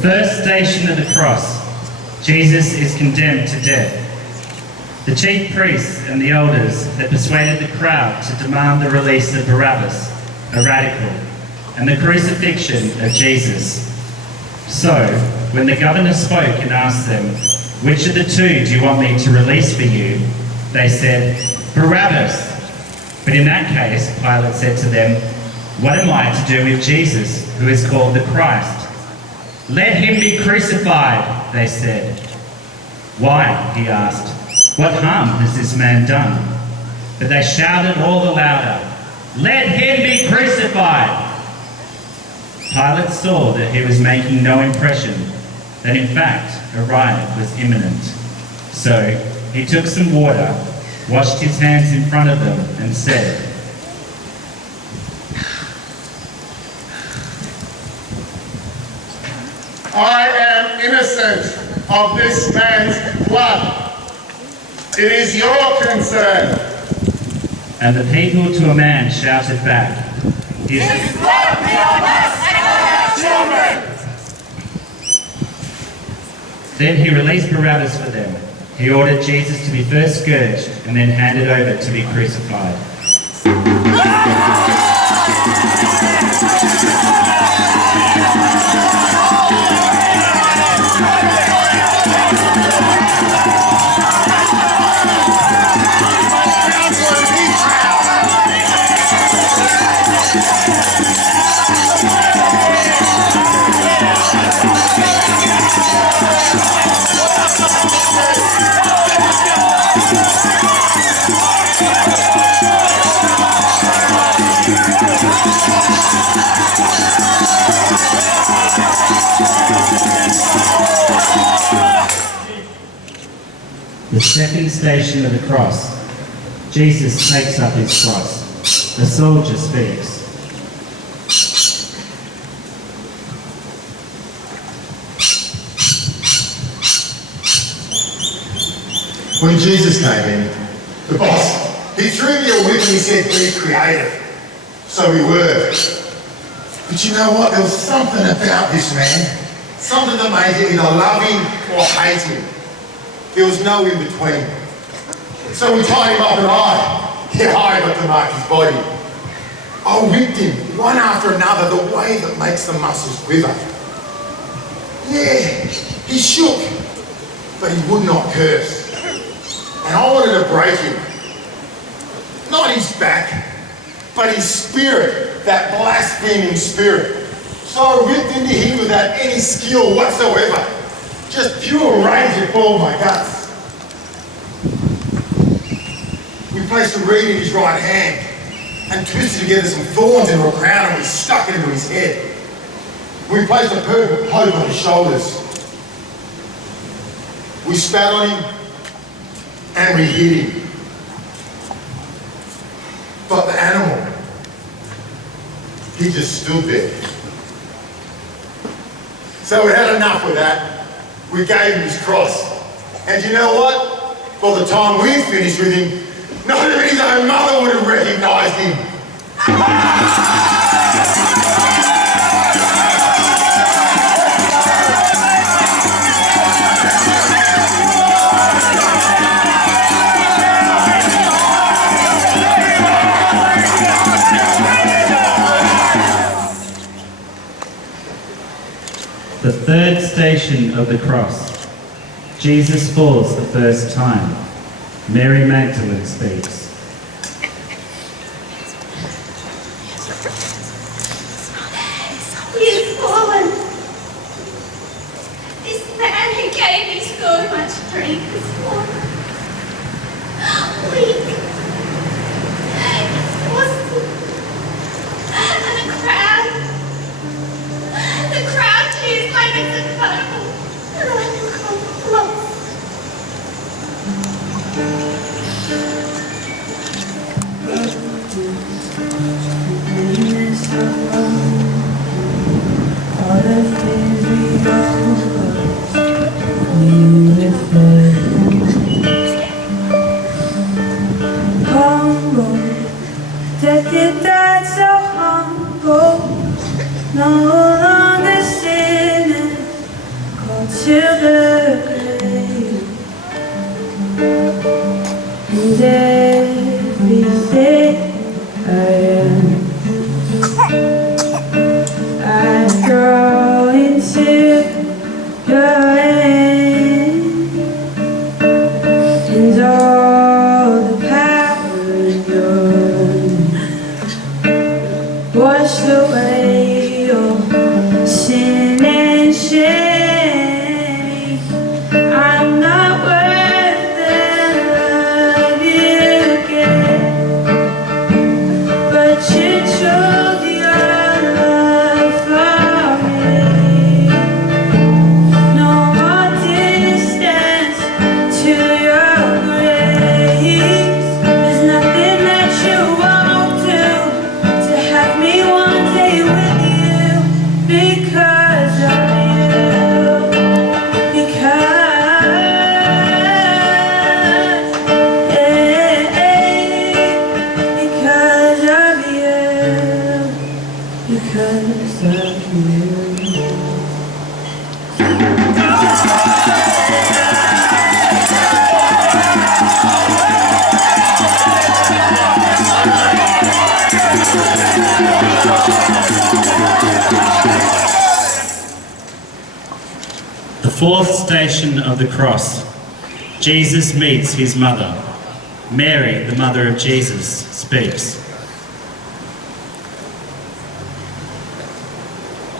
first station of the cross, Jesus is condemned to death. The chief priests and the elders had persuaded the crowd to demand the release of Barabbas, a radical, and the crucifixion of Jesus. So, when the governor spoke and asked them, "Which of the two do you want me to release for you?" they said, "Barabbas." But in that case, Pilate said to them, "What am I to do with Jesus, who is called the Christ?" "Let him be crucified," they said. "Why?" he asked. "What harm has this man done?" But they shouted all the louder, "Let him be crucified!" Pilate saw that he was making no impression, that in fact a riot was imminent. So he took some water, washed his hands in front of them, and said, "I am innocent of this man's blood. It is your concern." And the people to a man shouted back, "His blood be on us and our children!" Then he released Barabbas for them. He ordered Jesus to be first scourged and then handed over to be crucified. The second station of the cross, Jesus takes up his cross. The soldier speaks. When Jesus came in, the boss, he threw me a whip and he said, "Be creative." So we were. But you know what? There was something about this man, something that made you either love him or hate him. There was no in between. So we tied him up and I got to mark his body. I whipped him one after another the way that makes the muscles quiver. Yeah, he shook, but he would not curse. And I wanted to break him. Not his back, but his spirit, that blaspheming spirit. So I ripped into him without any skill whatsoever. Just pure rage that boiled my guts. We placed a reed in his right hand and twisted together some thorns into a crown and we stuck it into his head. We placed a purple cloak on his shoulders. We spat on him and we hid him. But the animal, he just stood there. So we had enough with that. We gave him his cross. And you know what? By the time we finished with him, not even his own mother would have recognised him. The third station of the cross, Jesus falls the first time. Mary Magdalene speaks. He has fallen. This man who gave me so much drink has fallen. Weak. Exhausted. And the crowd cheers like it's a carnival. And I become lost. That you died so humble, no longer sinning, to the grave, and everything I am, I throw into your hand, and all the power is gone. Wash away your sin and shame. I'm not worth the love you get, but you chose your love for me. No more distance to your grace. There's nothing that you won't do to have me one day with you, because of you, because of you. The fourth station of the cross. Jesus meets his mother. Mary, the mother of Jesus, speaks.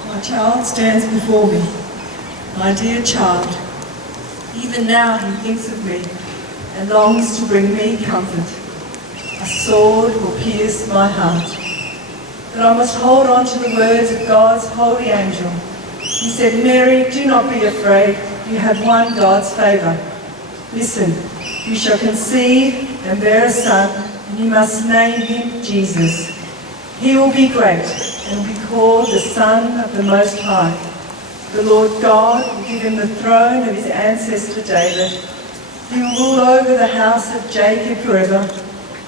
My child stands before me, my dear child. Even now he thinks of me and longs to bring me comfort. A sword will pierce my heart, but I must hold on to the words of God's holy angel. He said, Mary, do not be afraid. You have won God's favour. Listen, you shall conceive and bear a son, and you must name him Jesus. He will be great and will be called the Son of the Most High. The Lord God will give him the throne of his ancestor David. He will rule over the house of Jacob forever,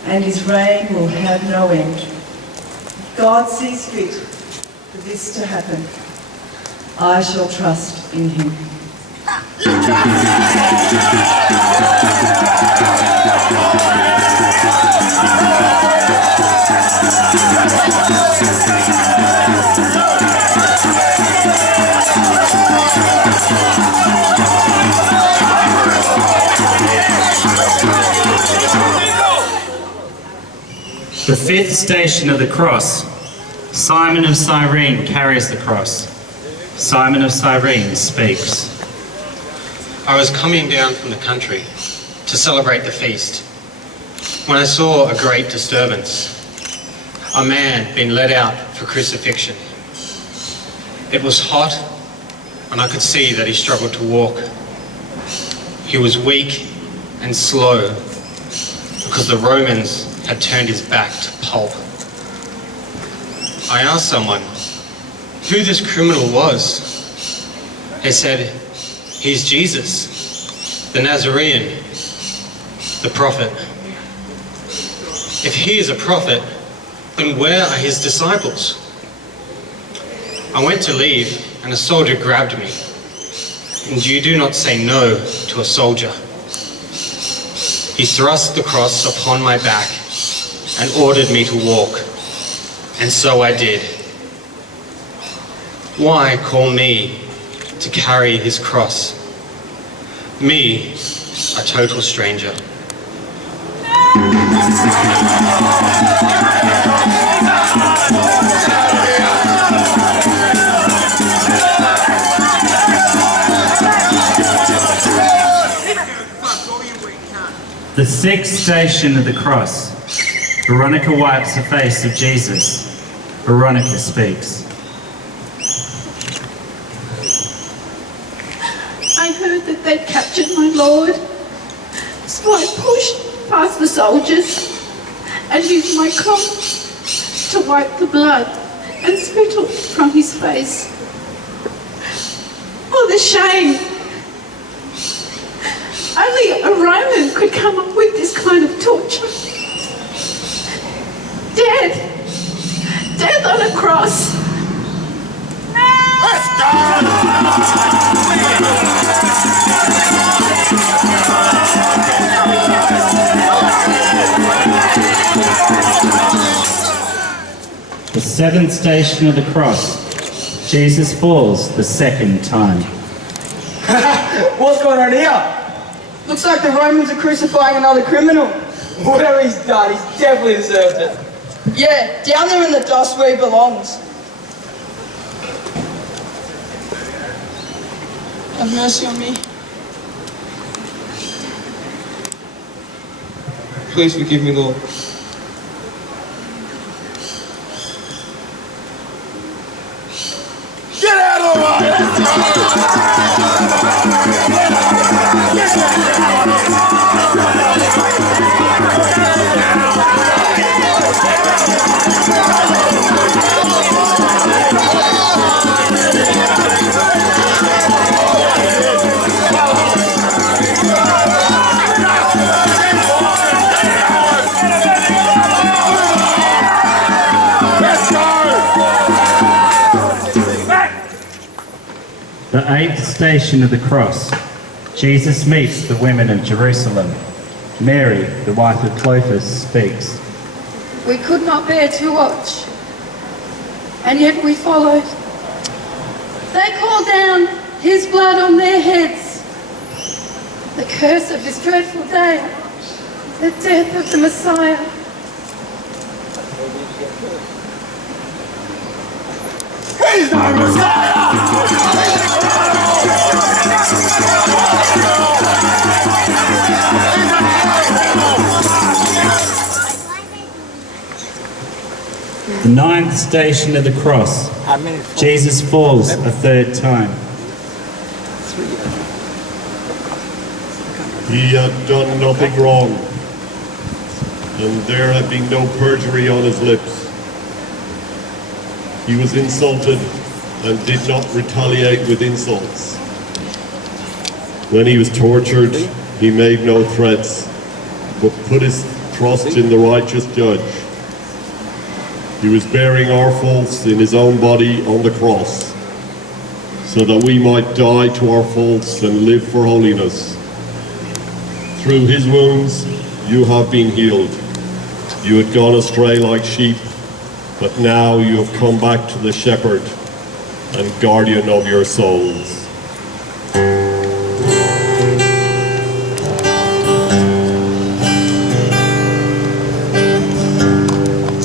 and his reign will have no end. If God sees fit for this to happen, I shall trust in him. The fifth station of the cross. Simon of Cyrene carries the cross. Simon of Cyrene speaks. I was coming down from the country to celebrate the feast when I saw a great disturbance. A man being led out for crucifixion. It was hot, and I could see that he struggled to walk. He was weak and slow because the Romans had turned his back to pulp. I asked someone who this criminal was. They said, he's Jesus, the Nazarene, the prophet. If he is a prophet, then where are his disciples? I went to leave, and a soldier grabbed me. And you do not say no to a soldier. He thrust the cross upon my back and ordered me to walk. And so I did. Why call me to carry his cross? Me, a total stranger. The sixth station of the cross. Veronica wipes the face of Jesus. Veronica speaks. I heard that they'd captured my Lord, so I pushed past the soldiers and used my cloth to wipe the blood and spittle from his face. Oh, the shame! Only a Roman could come up with this kind of torture. Death! Death on a cross! Let's go! seventh station of the cross, Jesus falls the second time. What's going on here? Looks like the Romans are crucifying another criminal. Whatever he's done, he's definitely deserved it. Yeah, down there in the dust where he belongs. Have mercy on me. Please forgive me, Lord. Get out of the way! The eighth station of the cross, Jesus meets the women of Jerusalem. Mary, the wife of Clopas, speaks. We could not bear to watch, and yet we followed. They called down his blood on their heads. The curse of this dreadful day, the death of the Messiah. He's not Messiah! The ninth station of the cross, Jesus falls a third time. He had done nothing wrong, and there had been no perjury on his lips. He was insulted and did not retaliate with insults. When he was tortured, he made no threats, but put his trust in the righteous judge. He was bearing our faults in his own body on the cross, so that we might die to our faults and live for holiness. Through his wounds, you have been healed. You had gone astray like sheep, but now you have come back to the shepherd and guardian of your souls.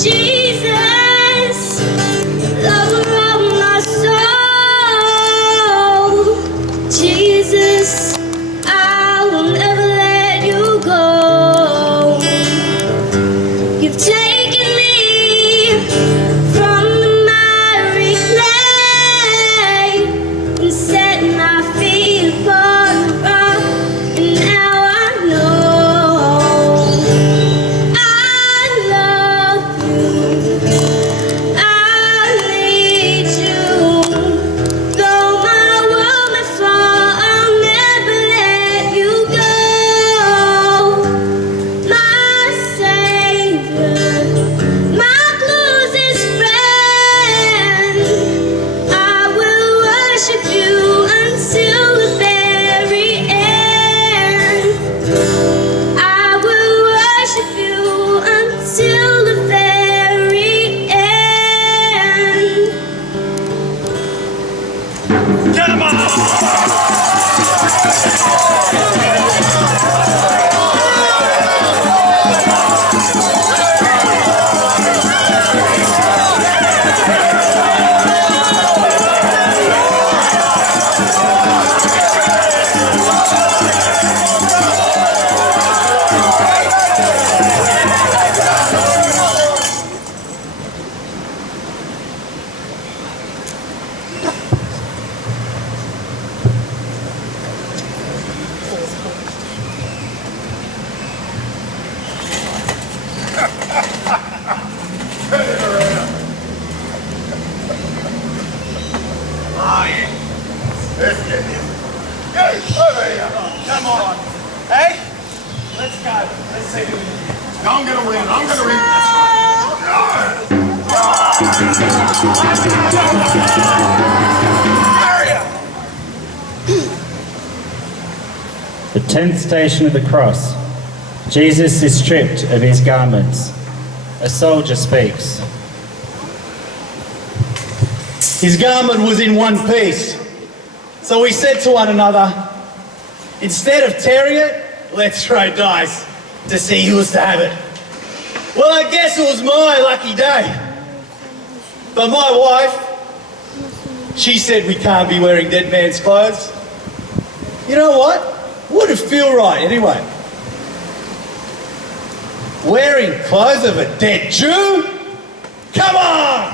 Jesus, lover of my soul. Jesus, I will never let you go. You've taken me from the miry clay and set my feet upon the rock, and now I know I love you. I need you. Though my world may fall, I'll never let you go. My Savior, my closest friend, I will worship you until the very end. I will worship you until the very end. Get him off! Let's get him. Hey, over here. Come on. Hey, let's go. Let's see who. I'm gonna win. I'm gonna win. The 10th station of the cross, Jesus is stripped of his garments. A soldier speaks. His garment was in one piece. So we said to one another, instead of tearing it, let's throw dice to see who was to have it. Well, I guess it was my lucky day. But my wife, she said we can't be wearing dead man's clothes. You know what? Would it feel right anyway? Wearing clothes of a dead Jew? Come on!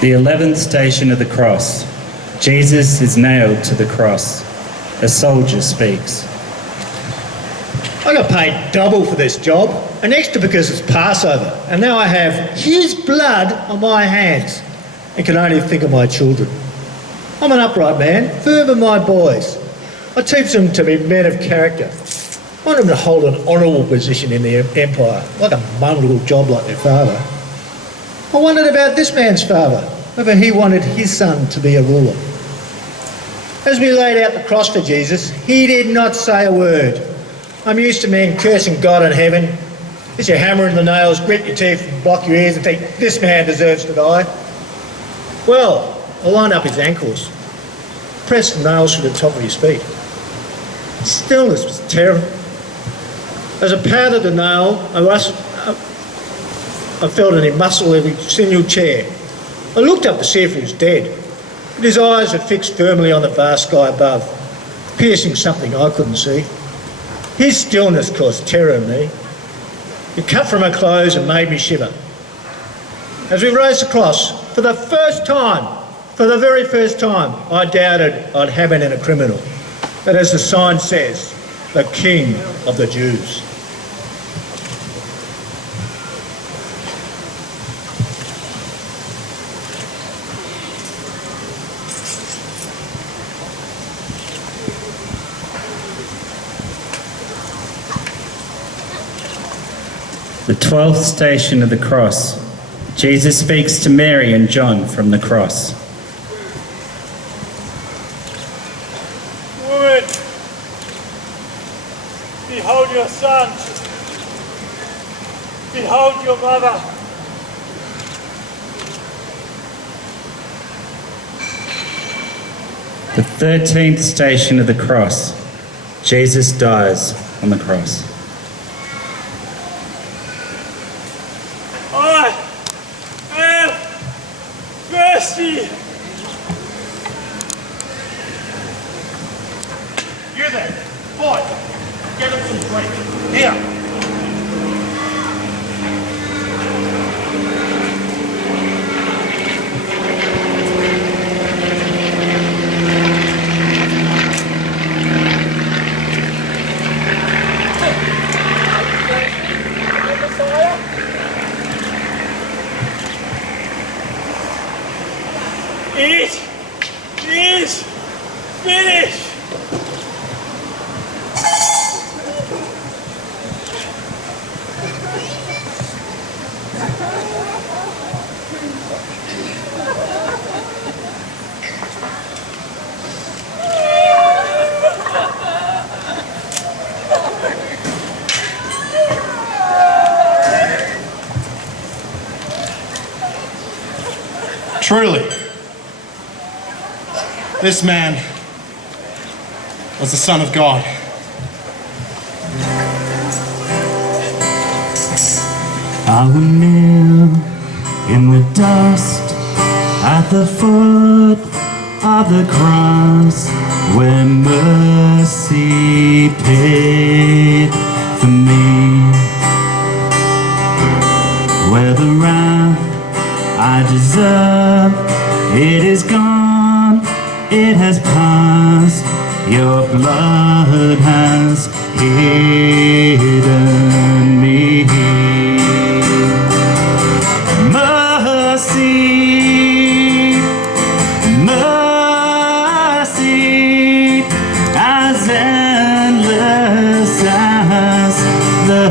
The 11th station of the cross. Jesus is nailed to the cross. A soldier speaks. I got paid double for this job, and extra because it's Passover, and now I have his blood on my hands and can only think of my children. I'm an upright man, firm in my boys. I teach them to be men of character. I want them to hold an honourable position in the empire, like a mum little job like their father. I wondered about this man's father, whether he wanted his son to be a ruler. As we laid out the cross for Jesus, he did not say a word. I'm used to men cursing God in heaven. As you hammer in the nails, grit your teeth, and block your ears and think, this man deserves to die. Well, I lined up his ankles, pressed the nails to the top of his feet. His stillness was terrible. As I pounded the nail, I felt in his muscle every sinew chair. I looked up to see if he was dead, but his eyes had fixed firmly on the vast sky above, piercing something I couldn't see. His stillness caused terror in me. It cut from my clothes and made me shiver. As we rose across, for the very first time, I doubted I'd have it in a criminal. But as the sign says, the King of the Jews. The 12th station of the cross. Jesus speaks to Mary and John from the cross. Woman, behold your son. Behold your mother. The 13th station of the cross. Jesus dies on the cross. I am thirsty. You there, boy, get him some drink. Here. It is finished. Truly, this man was the Son of God. I will kneel in the dust at the foot of the cross where mercy paid for me, where the wrath I deserve, it is gone, it has passed, your blood has hidden me. Mercy, mercy, as endless as the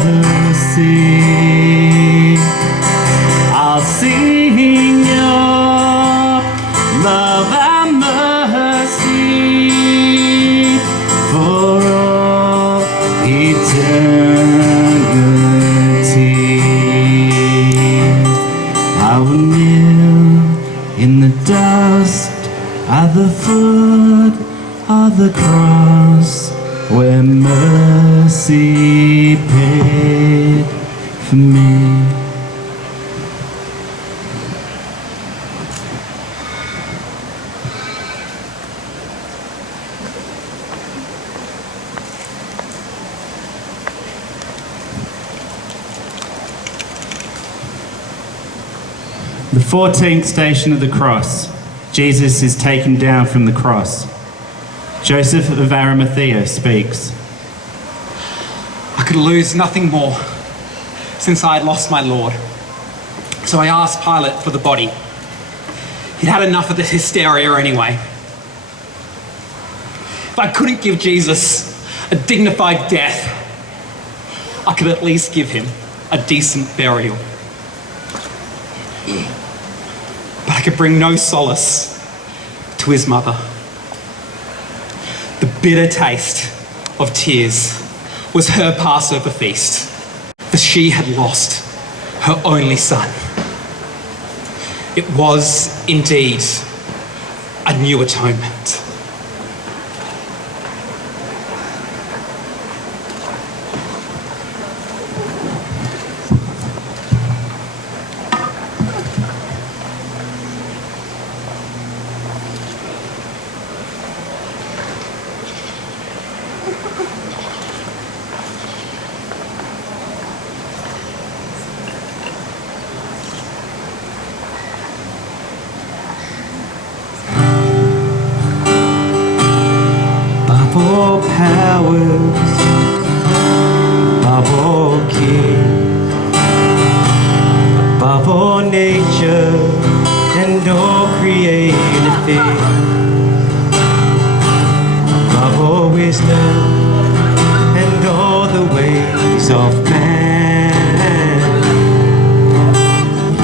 sea. I'll sing your love and mercy for all eternity. I will kneel in the dust at the foot of the cross where mercy paid for me. The 14th station of the cross. Jesus is taken down from the cross. Joseph of Arimathea speaks. I could lose nothing more since I had lost my Lord. So I asked Pilate for the body. He'd had enough of this hysteria anyway. If I couldn't give Jesus a dignified death, I could at least give him a decent burial. But I could bring no solace to his mother. The bitter taste of tears was her Passover feast, for she had lost her only son. It was indeed a new atonement. Above all powers, above all kings, above all nature and all created things, above all wisdom and all the ways of man.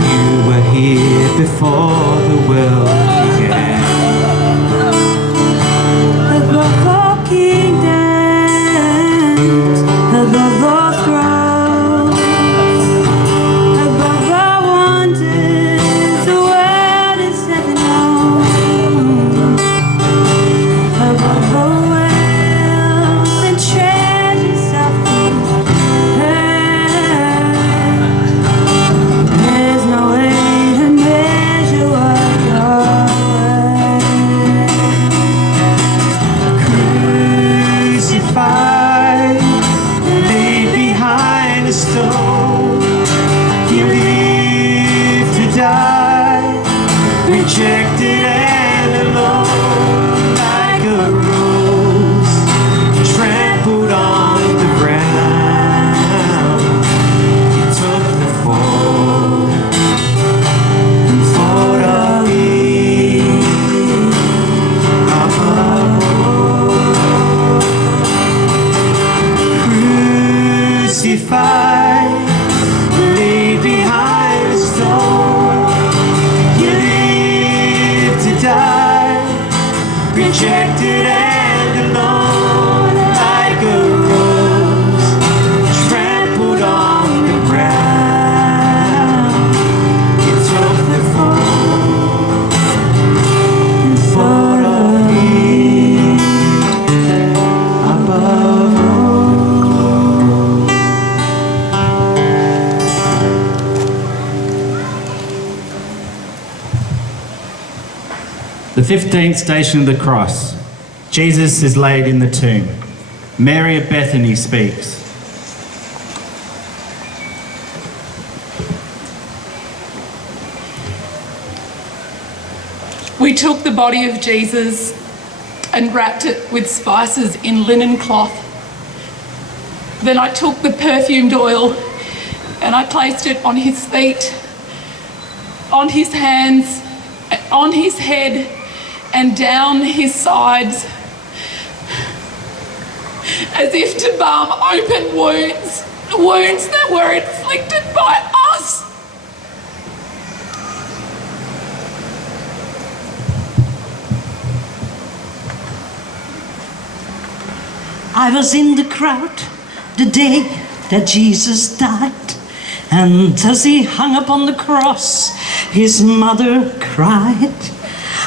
You were here before the world began. Above all kingdoms, above all thrones, above all wonders, the world has ever known. 15th station of the cross. Jesus is laid in the tomb. Mary of Bethany speaks. We took the body of Jesus and wrapped it with spices in linen cloth. Then I took the perfumed oil and I placed it on his feet, on his hands, on his head, and down his sides, as if to balm open wounds, wounds that were inflicted by us. I was in the crowd the day that Jesus died, and as he hung upon the cross, his mother cried.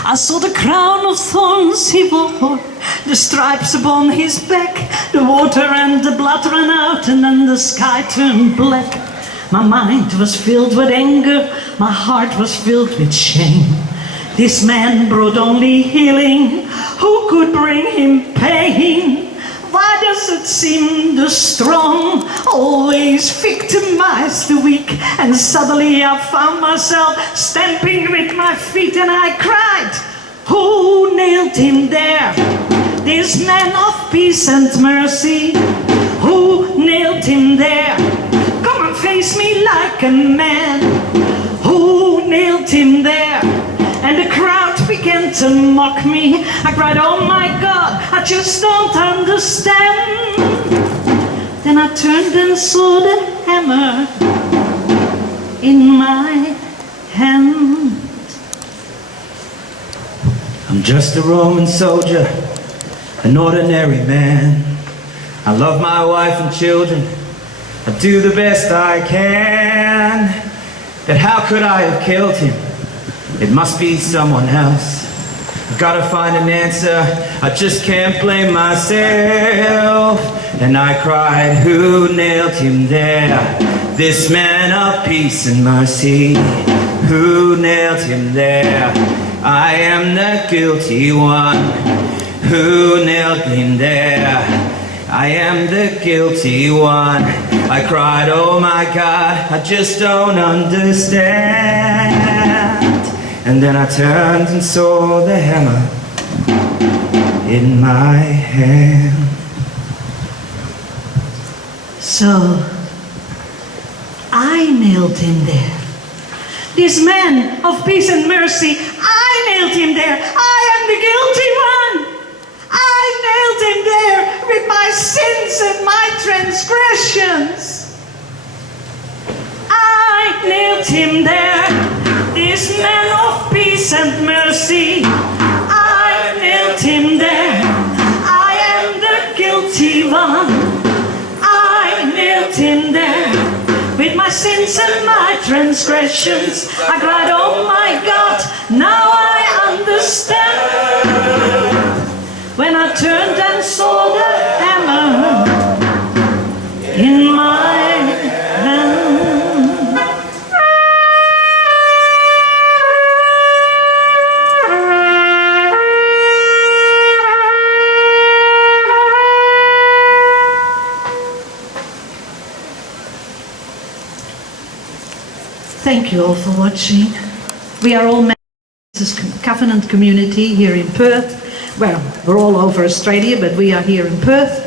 I saw the crown of thorns he wore, the stripes upon his back, the water and the blood ran out, and then the sky turned black. My mind was filled with anger, my heart was filled with shame. This man brought only healing, who could bring him pain? Why does it seem the strong always victimize the weak? And suddenly I found myself stamping with my feet, and I cried, who nailed him there? This man of peace and mercy. Who nailed him there? Come and face me like a man. Who nailed him there? And the crowd began to mock me. I cried, oh my God, I just don't understand. Then I turned and saw the hammer in my hand. I'm just a Roman soldier, an ordinary man. I love my wife and children, I do the best I can. But how could I have killed him? It must be someone else. I've got to find an answer, I just can't blame myself. And I cried, who nailed him there? This man of peace and mercy. Who nailed him there? I am the guilty one. Who nailed him there? I am the guilty one. I cried, oh my God, I just don't understand. And then I turned and saw the hammer in my hand. So I nailed him there. This man of peace and mercy, I nailed him there. I am the guilty one. I nailed him there with my sins and my transgressions. I nailed him there. This man of peace and mercy, I nailed him there. I am the guilty one. I nailed him there with my sins and my transgressions. I cried, oh my God, now I understand. When I turned and saw the hammer in my hand. Thank you all for watching. We are all members of this Covenant community here in Perth. Well, we're all over Australia, but we are here in Perth.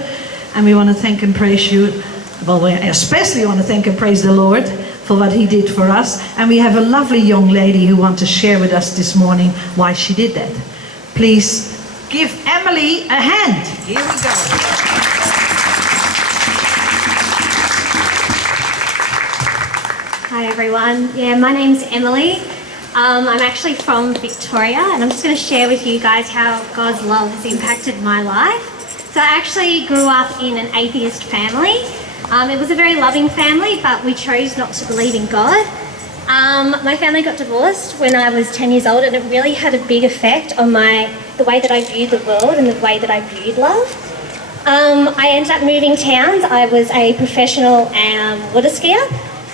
And we want to thank and praise you. Well, we especially want to thank and praise the Lord for what he did for us. And we have a lovely young lady who wants to share with us this morning why she did that. Please give Emily a hand. Here we go. Hi everyone, my name's Emily. I'm actually from Victoria, and I'm just going to share with you guys how God's love has impacted my life. So I actually grew up in an atheist family. It was a very loving family, but we chose not to believe in God. My family got divorced when I was 10 years old, and it really had a big effect on the way that I viewed the world and the way that I viewed love. I ended up moving towns. I was a professional water skier.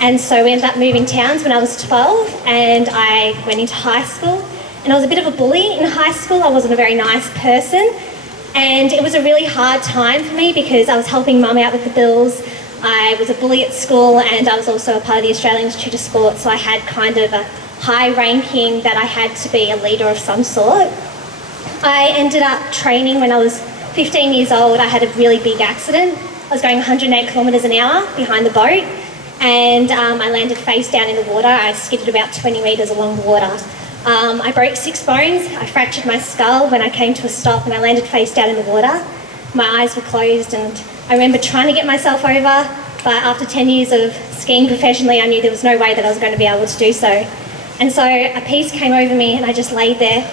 And so we ended up moving towns when I was 12, and I went into high school, And I was a bit of a bully in high school. I wasn't a very nice person. And it was a really hard time for me because I was helping mum out with the bills. I was a bully at school, and I was also a part of the Australian Institute of Sport, so I had kind of a high ranking that I had to be a leader of some sort. I ended up training when I was 15 years old. I had a really big accident. I was going 108 kilometres an hour behind the boat, and I landed face down in the water. I skidded about 20 metres along the water. I broke 6 bones. I fractured my skull when I came to a stop, and I landed face down in the water. My eyes were closed, and I remember trying to get myself over, but after 10 years of skiing professionally, I knew there was no way that I was going to be able to do so. And so a peace came over me, and I just laid there,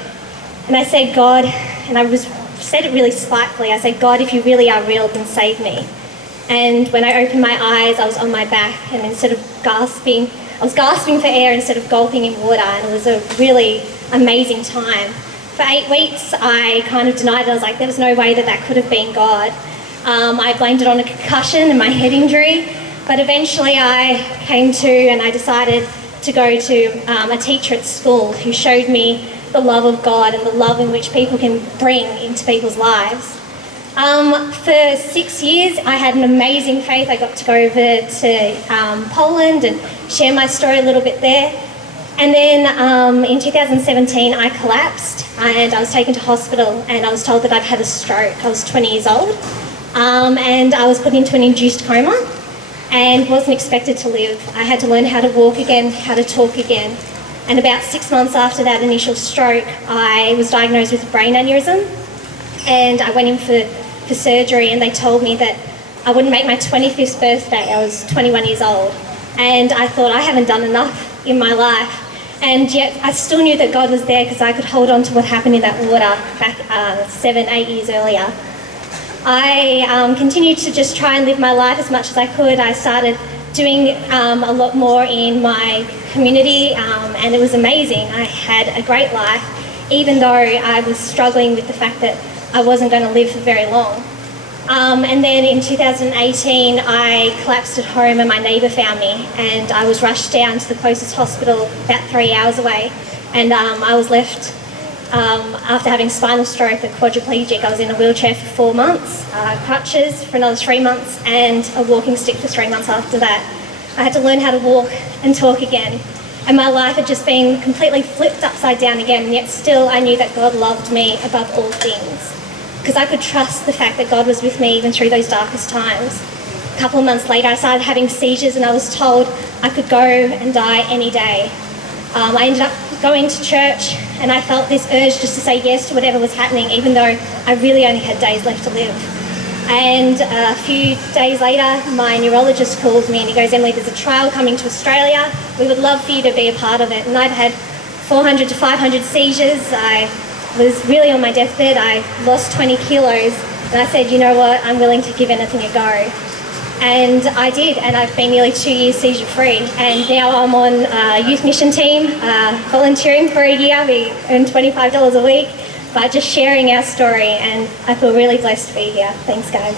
and I said, God, and I said it really spitefully, I said, God, if you really are real, then save me. And when I opened my eyes, I was on my back, and instead of gasping, I was gasping for air instead of gulping in water, and it was a really amazing time. For 8 weeks, I kind of denied it. I was like, there was no way that that could have been God. I blamed it on a concussion and my head injury, but eventually I came to and I decided to go to a teacher at school who showed me the love of God and the love in which people can bring into people's lives. For 6 years, I had an amazing faith. I got to go over to Poland and share my story a little bit there. And then in 2017, I collapsed and I was taken to hospital, and I was told that I'd had a stroke. I was 20 years old, and I was put into an induced coma and wasn't expected to live. I had to learn how to walk again, how to talk again. And about 6 months after that initial stroke, I was diagnosed with a brain aneurysm, and I went in for surgery, and they told me that I wouldn't make my 25th birthday. I was 21 years old, and I thought, I haven't done enough in my life. And yet I still knew that God was there because I could hold on to what happened in that water back 7, 8 years earlier. I continued to just try and live my life as much as I could. I started doing a lot more in my community, and it was amazing. I had a great life, even though I was struggling with the fact that I wasn't going to live for very long. And then in 2018, I collapsed at home and my neighbour found me, and I was rushed down to the closest hospital about 3 hours away, and I was left, after having spinal stroke, a quadriplegic. I was in a wheelchair for 4 months, crutches for another 3 months, and a walking stick for 3 months after that. I had to learn how to walk and talk again, and my life had just been completely flipped upside down again, and yet still I knew that God loved me above all things, because I could trust the fact that God was with me even through those darkest times. A couple of months later, I started having seizures, and I was told I could go and die any day. I ended up going to church, and I felt this urge just to say yes to whatever was happening, even though I really only had days left to live. And a few days later, my neurologist calls me and he goes, Emily, there's a trial coming to Australia. We would love for you to be a part of it. And I'd had 400 to 500 seizures. I was really on my deathbed. I lost 20 kilos. And I said, you know what, I'm willing to give anything a go. And I did, and I've been nearly 2 years seizure-free. And now I'm on a youth mission team, volunteering for a year. We earn $25 a week by just sharing our story, and I feel really blessed to be here. Thanks, guys.